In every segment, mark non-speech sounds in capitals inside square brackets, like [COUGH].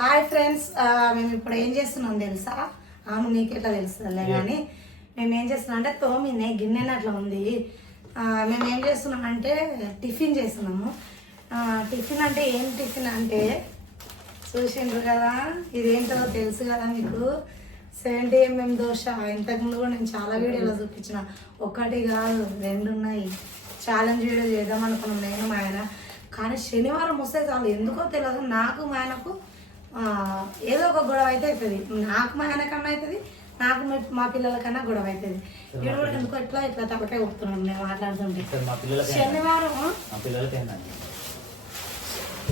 Hi friends మేము ఇప్పుడు ఏం చేస్తున్నాం తెలుసా? ఆమె నీకెట్లా తెలుస్తుందిలే కానీ మేము ఏం చేస్తున్నాం అంటే తోమినే గిన్నెన అట్లా ఉంది. మేము ఏం చేస్తున్నాం అంటే టిఫిన్ చేస్తున్నాము. టిఫిన్ అంటే ఏం టిఫిన్ అంటే చూసిండ్రు కదా ఇదేంటో తెలుసు కదా మీకు? Seventy MM dosa. ఇంతకుముందు కూడా నేను చాలా వీడియోలో చూపించిన. ఒకటి కాదు రెండు ఉన్నాయి. ఛాలెంజ్ వీడియో చేద్దాం అనుకున్నాం నేను మా ఆయన. కానీ శనివారం వస్తే చాలు. ఎందుకో తెలియదు నాకు మా ఆయనకు ఏదో ఒక గొడవ అయితే అవుతుంది నాకు మా ఆయన కన్నా అవుతుంది నాకు మీ- పిల్లల కన్నా గొడవ అవుతుంది ఇక్కడ కూడా ఎందుకో ఇట్లా ఇట్లా తలకాయ ఊపుతున్నాం నేను మాట్లాడుతుంటే. శనివారం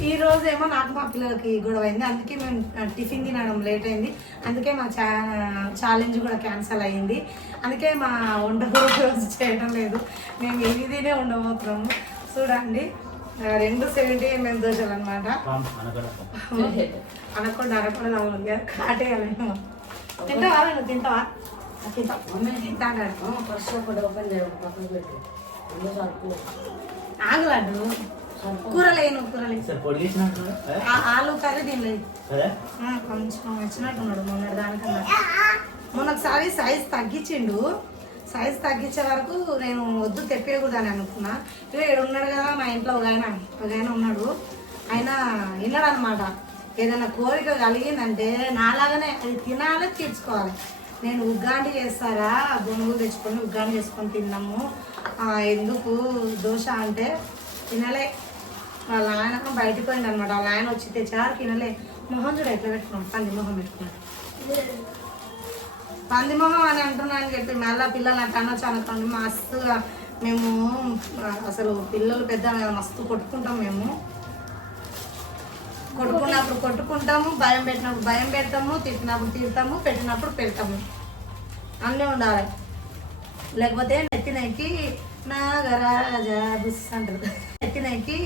ఈ రోజు ఏమో నాకు మా పిల్లలకి గొడవ అయింది. అందుకే మేము టిఫిన్ తినడం లేట్ అయింది. అందుకే మా చా ఛాలెంజ్ కూడా క్యాన్సిల్ అయ్యింది. అందుకే మా వంట [LAUGHS] రోజు చేయడం లేదు. మేము ఇవి తినే ఉండబోతున్నాము. చూడండి. రెండు సెవెంటీ ఎంఎం దోశలు అనమాట అనకడ [LAUGHS] అనకుండా అనకుండా కాటేయాలేమో. తింటావా నువ్వు? తింటావా? ఆ, తింటావా మమ్మీ తింటా అన్నాడు ఫస్ట్ ఒకటి ఓపెన్ చేయండి పక్కన పెట్టి. రెండు సరుకు. ఆగలాడు కూరలేను కూరలేదు సార్ పొడి చేసినట్టు ఆలు కర్రీ తినలేదు కొంచెం వచ్చినట్టున్నాడు మొన్న దానికన్నా. మొన్నొకసారి సైజ్ తగ్గించిండు. సైజ్ తగ్గించే వరకు నేను వద్దు తెప్పేయకూడదు అని అనుకున్నా. ఇక ఇక్కడ ఉన్నాడు కదా మా ఇంట్లో ఒక ఆయన ఒక ఆయన ఉన్నాడు. ఆయన విన్నాడు అనమాట ఏదైనా కోరిక కలిగిందంటే నాలాగానే అది తినాలి తీర్చుకోవాలి. నేను ఉగ్గాంటి చేస్తారా? బొనుగులు తెచ్చుకొని ఉగ్గాంటి చేసుకొని తిన్నాము. ఎందుకు దోశ అంటే తినలే. వాళ్ళ ఆయన బయటికి పోయింది అనమాట వాళ్ళ ఆయన వచ్చి తెచ్చారు తినలే. మొహం చూడ ఎట్లా పెట్టుకున్నాం పంది మొహం పెట్టుకున్నాడు. పందిమొహం అని అంటున్నాను చెప్పి మళ్ళీ పిల్లలు అట్లా అనొచ్చు అనుకోండి. మస్తుగా మేము అసలు పిల్లలు పెద్ద మస్తు కొట్టుకుంటాం మేము. కొట్టుకున్నప్పుడు కొట్టుకుంటాము భయం పెట్టినప్పుడు భయం పెడతాము తిట్టినప్పుడు తిడతాము పెట్టినప్పుడు పెడతాము. అన్నీ ఉండాలి. లేకపోతే నెత్తినెక్కి నాగరాజ బుస్ అంటారు. నెత్తినెక్కి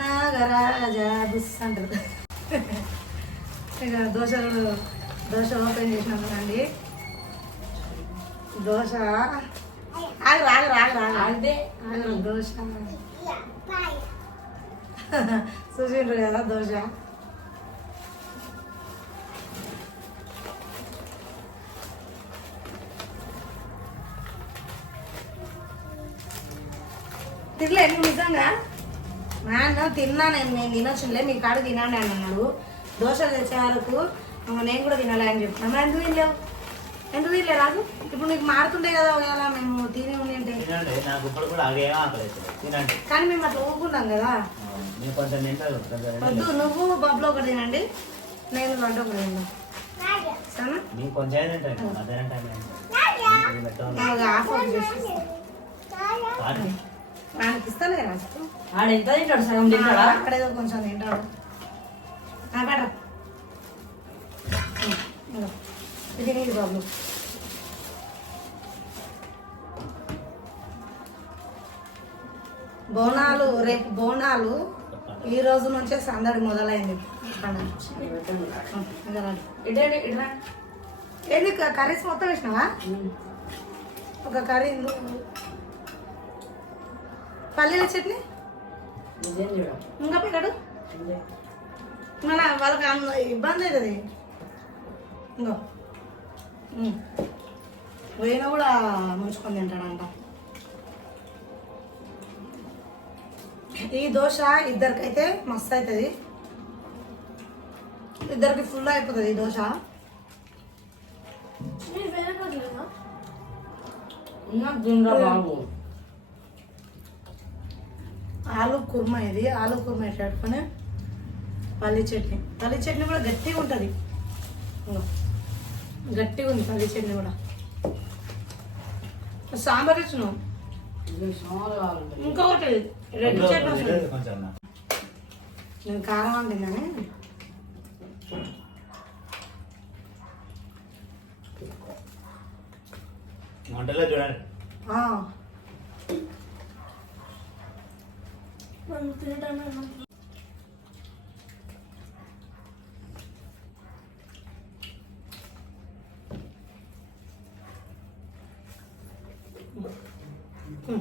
నాగరాజ బుస్ అంటారు. ఇక దోశలు దోశ ఓపెన్ చేసినాం కదండి. దోశ? ఆగు రాగు రాగు రాగు అదే ఆగు దోశ. చూసిండ్రు కదా దోశ? తినలే నువ్వు నిజంగా? నాన్న తిన్నా నేను నేను తినొచ్చులే మీ కాడ తినండి అని అన్నాడు. దోశ తెచ్చే వరకు "అమ్మ, నేను కూడా తినాలి అని చెప్తాను మరి ఎందుకు తినలేవు? ఎందుకు తినలే రాదు ఇప్పుడు నీకు మారుతుండే కదా ఒకవేళ మేము తిని ఉండింటే తినండి నాకు ఇప్పుడు కూడా అదే ఆకలి అవుతుంది తినండి. కానీ మేము అట్లా ఊరుకున్నాం కదా. నేను కొంచెం వద్దు. నువ్వు బబ్బులో ఒకటి తినండి నేను వంట ఒకటి తిన్నాను సరేనా? నేను కొంచెం తింటాను మధ్యాహ్నం టైం ఇది పెట్టాలి. నాకు ఆఫ్ ఆఫ్ చేసి పార్టీ. ఆయనకి ఇస్తలే రాజు. ఆడ ఎంత తింటాడు? సగం తింటాడా? అక్కడేదో కొంచెం తింటాడు. పెట్ట ఇది బాబు. బోనాలు రేపు బోనాలు ఈ రోజు నుంచే సందడి మొదలైంది. ఏంది కర్రీస్ మొత్తం వేసినావా? ఒక కర్రీ పల్లీల చట్నీ? ఇంకా పెట్టాడు మన వాళ్ళకి ఇబ్బంది అవుతుంది. ఇంకో ఉమ్. పోయినా కూడా ముంచుకొని తింటాడంట. ఈ దోశ ఇద్దరికైతే మస్తు అవుతుంది ఇద్దరికి ఫుల్ అయిపోతుంది ఈ దోశ. బాబు? ఆలు కుర్మా ఇది. ఆలు కుర్మా పెట్టుకొని పల్లి చట్నీ. పల్లి చట్నీ కూడా గట్టిగా ఉంటుంది. గట్టిగా ఉంది పల్లి చట్నీ కూడా. సాంబార్ కావాలంటే ఇంకొకటి రెడ్ చట్నీ వస్తుంది. నేను కారం వండిందని వంటలో చూడండి. ఆ. 嗯。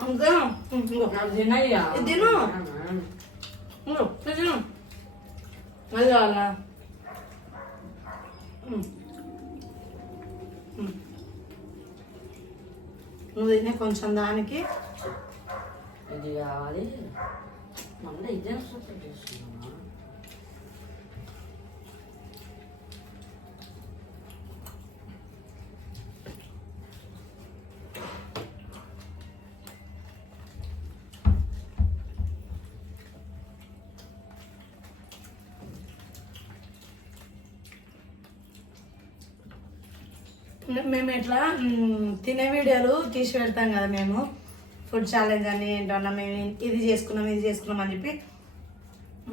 嗯这样嗯苹果片儿不应该呀嗯再见了没有了嗯 నువ్వు తినే కొంచెం దానికి. ఇది కావాలి మళ్ళీ ఇదే సపోర్ట్ మేము ఇట్లా తినే వీడియోలు తీసి పెడతాం కదా మేము. ఫుడ్ ఛాలెంజ్ అని ఏంటన్నా మేము ఇది చేసుకున్నాం ఇది చేసుకున్నాం అని చెప్పి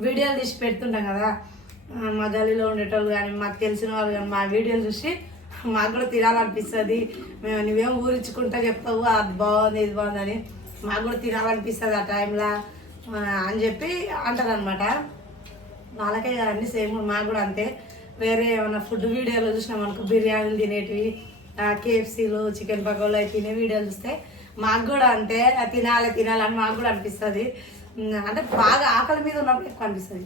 వీడియోలు తీసి పెడుతుంటాం కదా. మా గలీలో ఉండేటోళ్ళు కానీ మాకు తెలిసిన వాళ్ళు కానీ మా వీడియోలు చూసి మాకు కూడా తినాలనిపిస్తుంది. మేము నువ్వేం ఊరించుకుంటా చెప్తావు అది బాగుంది ఇది బాగుంది అని మాకు కూడా తినాలనిపిస్తుంది ఆ టైంలో అని చెప్పి అంటారు అనమాట వాళ్ళకే కదండి సేమ్ మాకు కూడా అంతే. వేరే ఏమైనా ఫుడ్ వీడియోలు చూసినాం అనుకో బిర్యానీలు తినేటివి కేఎఫ్సీలు చికెన్ పకోడీలు అవి తినే వీడియోలు చూస్తే మాకు కూడా అంతే తినాలి తినాలని మాకు కూడా అనిపిస్తుంది. అంటే బాగా ఆకలి మీద ఉన్నప్పుడు ఎక్కువ అనిపిస్తుంది.